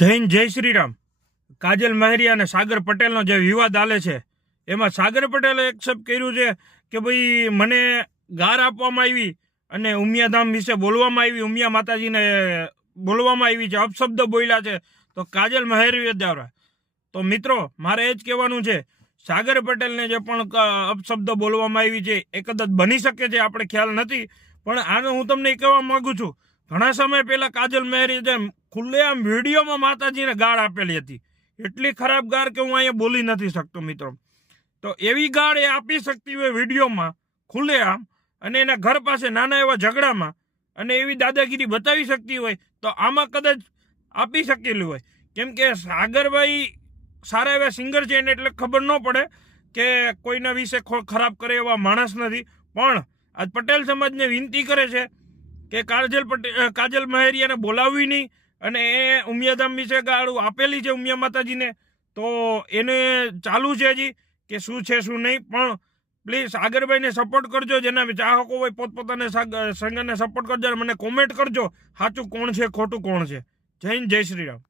જૈન જય શ્રી રામ. કાજલ મહેરિયા અને સાગર પટેલનો જે વિવાદ હાલે છે એમાં સાગર પટેલે એક્સેપ્ટ કર્યું છે કે ભાઈ મને ગાર આપવામાં આવી અને ઉમિયાધામ વિશે બોલવામાં આવી, ઉમિયા માતાજીને બોલવામાં આવી છે, અપશબ્દ બોલ્યા છે તો કાજલ મહેરિયા દ્વારા. તો મિત્રો મારે એ જ કહેવાનું છે, સાગર પટેલને જે પણ અપશબ્દ બોલવામાં આવી છે એ કદાચ બની શકે છે, આપણે ખ્યાલ નથી, પણ આને હું તમને કહેવા માંગુ છું, ઘણા સમય પહેલા કાજલ મહેરિયા ખુલ્લેઆમ વિડીયોમાં માતાજીને ગાળ આપેલી હતી, એટલી ખરાબ ગાળ કે હું અહીંયા બોલી નથી શકતો મિત્રો. તો એવી ગાળ એ આપી શકતી હોય વિડીયોમાં ખુલ્લેઆમ અને એના ઘર પાસે નાના એવા ઝઘડામાં, અને એવી દાદાગીરી બતાવી શકતી હોય તો આમાં કદાચ આપી શકેલી હોય. કેમ કે સાગરભાઈ સારા એવા સિંગર છે એને એટલે ખબર ન પડે કે કોઈના વિશે ખરાબ કરે એવા માણસ નથી, પણ આજ પટેલ સમાજને વિનંતી કરે છે કે કાજલ મહેરિયાને બોલાવવી નહીં, અને એ ઉમિયાધામ વિશે ગાળું આપેલી છે ઉમિયા માતાજીને, તો એને ચાલુ છે હજી કે શું છે શું નહીં. પણ પ્લીઝ સાગરભાઈને સપોર્ટ કરજો, જેના ચાહકો હોય પોતપોતાને સંગને સપોર્ટ કરજો, મને કોમેન્ટ કરજો સાચું કોણ છે ખોટું કોણ છે. જય હિન્દ જય શ્રી રામ.